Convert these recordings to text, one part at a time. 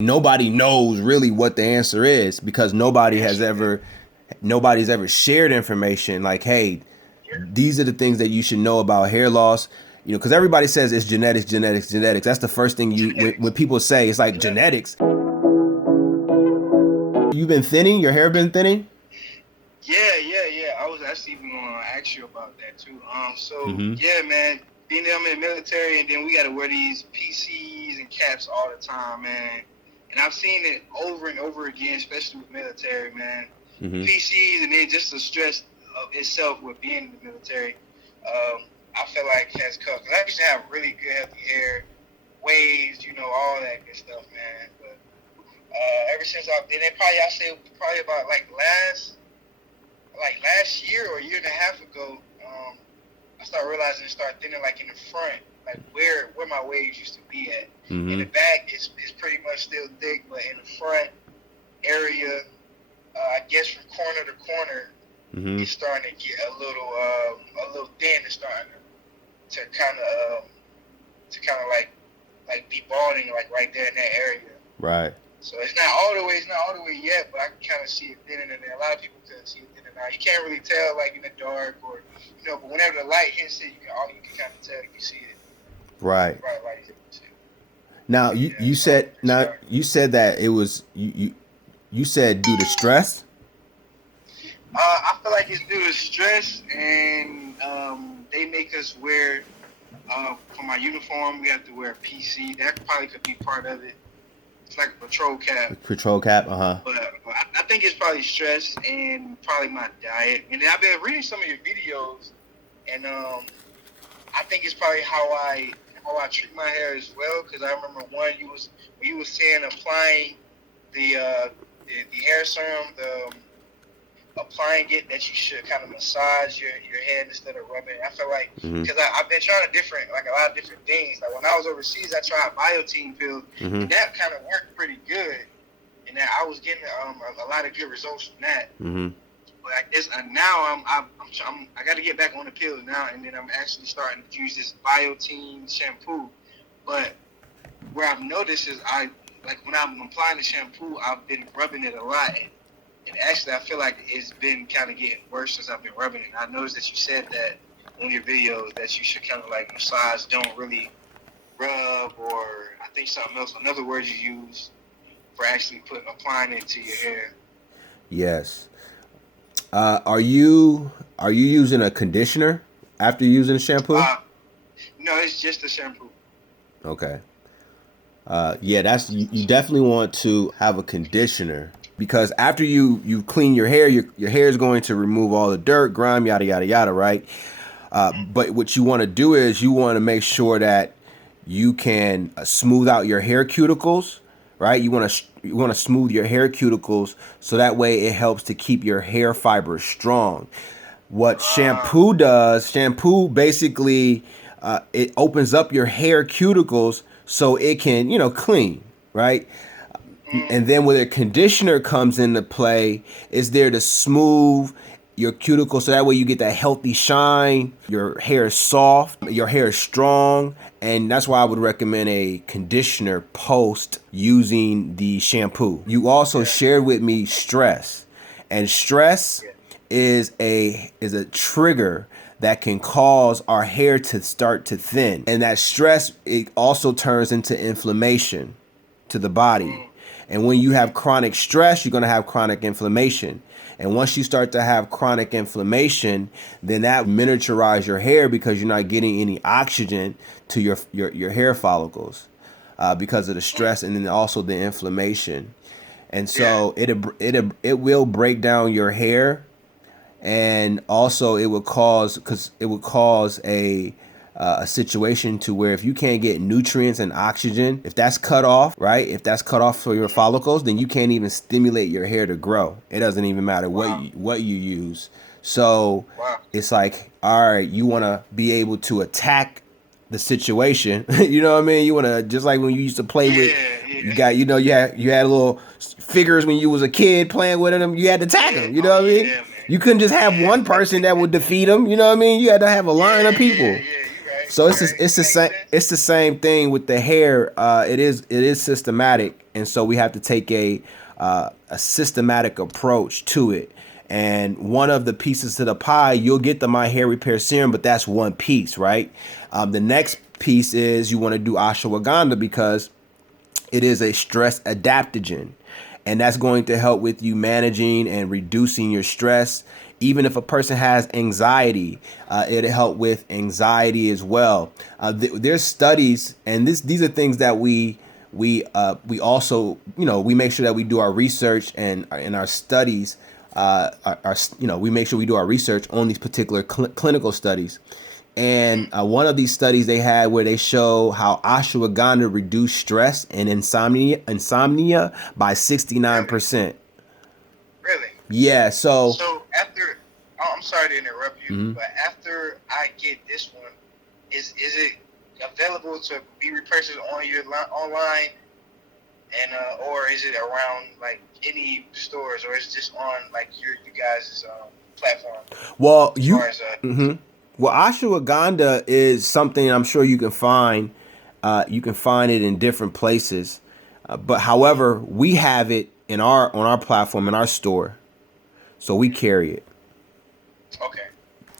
Nobody knows really what the answer is because nobody's ever shared information like, hey, these are the things that you should know about hair loss. Because everybody says it's genetics, genetics, genetics. That's the first thing when people say it's like genetics. You've been thinning? Your hair been thinning? Yeah. I was actually even going to ask you about that too. Mm-hmm. Yeah, man, being I'm in the military, and then we got to wear these PCs and caps all the time, man. And I've seen it over and over again, especially with military, man. Mm-hmm. PCs, and then just the stress of itself with being in the military. I feel like has come. Cause I used to have really good healthy hair, waves, all that good stuff, man. But ever since I've been in, I say about last year or a year and a half ago, I started realizing it started thinning like in the front, like where my waves used to be at. Mm-hmm. In the back, it's pretty much still thick, but in the front area, I guess from corner to corner, mm-hmm. it's starting to get a little thin. It's starting to kind of like be balding, like right there in that area. Right. So it's not all the way yet, but I can kind of see it thinning in there. A lot of people can see it thinning now. You can't really tell like in the dark or but whenever the light hits it, you can kind of tell. You can see it. Right. Bright light hits it. Now you said that it was you said due to stress. I feel like it's due to stress, and they make us wear for my uniform. We have to wear a PC. That probably could be part of it. It's like a patrol cap. Patrol cap, But I think it's probably stress and probably my diet. And then I've been reading some of your videos, and I think it's probably how I treat my hair as well. Because I remember one you was saying applying the hair serum, applying it, that you should kind of massage your head instead of rubbing it. I feel like, because I've been trying a lot of different things. Like when I was overseas, I tried biotin pills, and that kind of worked pretty good. And that I was getting a lot of good results from that. Mm-hmm. But I guess now I got to get back on the pills now, and then I'm actually starting to use this biotin shampoo. But where I've noticed is when I'm applying the shampoo, I've been rubbing it a lot. And actually, I feel like it's been kind of getting worse since I've been rubbing it. I noticed that you said that on your videos that you should kind of like massage, don't really rub, or I think something else, another word you use for actually applying it to your hair. Yes. Are you using a conditioner after using the shampoo? No, it's just the shampoo. Okay. Yeah, you definitely want to have a conditioner. Because after you clean your hair is going to remove all the dirt, grime, yada, yada, yada, right? But what you want to do is you want to make sure that you can smooth out your hair cuticles, right? You want to smooth your hair cuticles so that way it helps to keep your hair fibers strong. What shampoo basically, it opens up your hair cuticles so it can, clean, right? And then where the conditioner comes into play, is there to smooth your cuticle so that way you get that healthy shine. Your hair is soft, your hair is strong, and that's why I would recommend a conditioner post using the shampoo. You also shared with me stress, and stress is a trigger that can cause our hair to start to thin, and that stress, it also turns into inflammation to the body. And when you have chronic stress, you're going to have chronic inflammation. And once you start to have chronic inflammation, then that miniaturize your hair because you're not getting any oxygen to your hair follicles because of the stress and then also the inflammation. And so it will break down your hair, and also it would cause a situation to where if you can't get nutrients and oxygen, if that's cut off, right? If that's cut off for your follicles, then you can't even stimulate your hair to grow. It doesn't even matter what you use. So it's like, all right, you want to be able to attack the situation. You know what I mean? You want to, just like when you used to play with, you got, you had little figures when you was a kid playing with them. You had to attack them. You know what I mean? You couldn't just have one person that would defeat them. You know what I mean? You had to have a line of people. So it's the same thing with the hair. It is systematic, and so we have to take a systematic approach to it. And one of the pieces to the pie, you'll get the My Hair Repair Serum, but that's one piece, right? The next piece is you want to do ashwagandha because it is a stress adaptogen, and that's going to help with you managing and reducing your stress. Even if a person has anxiety, it'll help with anxiety as well. There's studies, and these are things that we also, we make sure that we do our research and in our studies. We make sure we do our research on these particular clinical studies. And one of these studies they had where they show how ashwagandha reduced stress and insomnia by 69%. Really? Yeah. So after, oh, I'm sorry to interrupt you, Mhm. but after I get this one, is it available to be repurchased on your online, and or is it around like any stores, or is it just on like you guys' platform Well, as far as mhm. Well, ashwagandha is something I'm sure you can find. You can find it in different places, but however, we have it in our on our platform in our store, so we carry it. okay,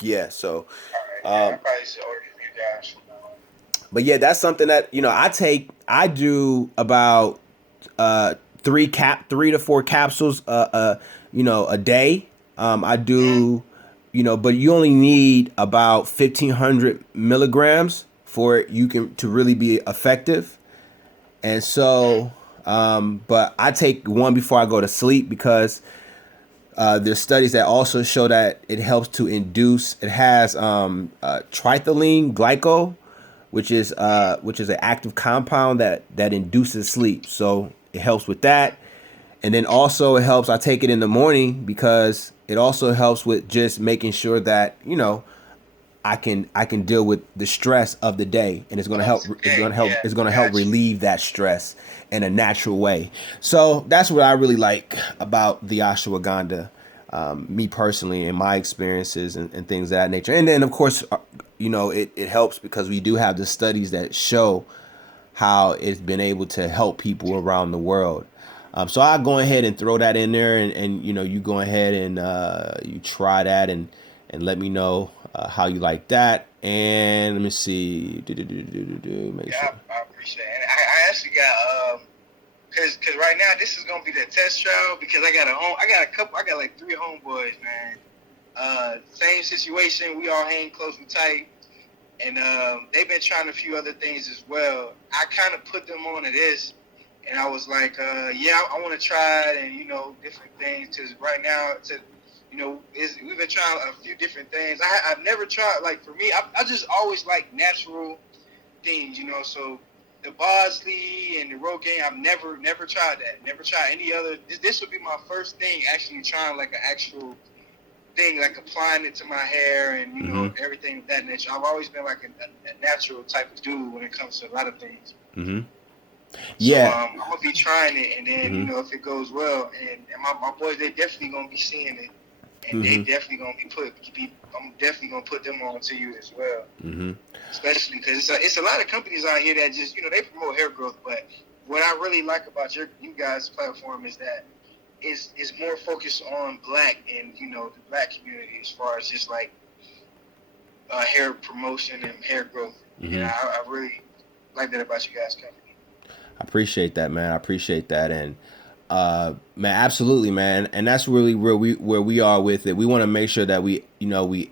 Yeah. So, all right, yeah, I um, probably should order from you guys from now on. but yeah, that's something that I do about 3 to 4 capsules a day. I do, but you only need about 1,500 milligrams for it you can to really be effective. And so, but I take one before I go to sleep because there's studies that also show that it helps to induce. It has trithylene glycol, which is an active compound that induces sleep. So it helps with that, and then also it helps. I take it in the morning because it also helps with just making sure that I can deal with the stress of the day, and it's going to help. It's going to help. Yeah, It's going to help gotcha. relieve that stress in a natural way. So that's what I really like about the ashwagandha, me personally, and my experiences and things of that nature. And then of course, it helps because we do have the studies that show how it's been able to help people around the world. So I'll go ahead and throw that in there, and you go ahead and you try that and let me know how you like that. And let me see. Make sure. Yeah, I appreciate it. And I actually got cause right now this is gonna be the test trial because I got like 3 homeboys, man. Same situation. We all hang close and tight, and they've been trying a few other things as well. I kind of put them on to this, and I was like, yeah, I want to try it, and different things. Cause right now, we've been trying a few different things. I've never tried, like, for me, I just always like natural things, So the Bosley and the Rogaine, I've never tried that. Never tried any other. This would be my first thing actually trying like an actual thing, like applying it to my hair and everything of that nature. I've always been like a natural type of dude when it comes to a lot of things. Mm-hmm. So Yeah. I'm gonna be trying it, and then Mm-hmm. if it goes well, and my boys, they definitely gonna be seeing it, and they Mm-hmm. definitely gonna I'm definitely gonna put them on to you as well, Mm-hmm. especially because it's a lot of companies out here that just they promote hair growth, but what I really like about you guys' platform is that is more focused on black and the black community as far as just like hair promotion and hair growth. And Mm-hmm. I really like that about you guys' company. I appreciate that, man. I appreciate that, and man, absolutely, man. And that's really where we are with it. We want to make sure that we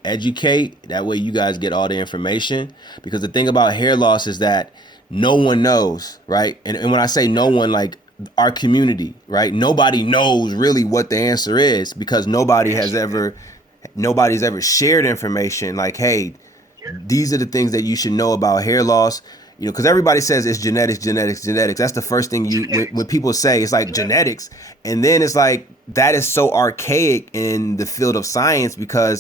educate. That way, you guys get all the information. Because the thing about hair loss is that no one knows, right? And when I say no one, like our community, right? Nobody knows really what the answer is because nobody's ever shared information like, hey, these are the things that you should know about hair loss. Because everybody says it's genetics, genetics, genetics. That's the first thing when people say it's like genetics, and then it's like that is so archaic in the field of science because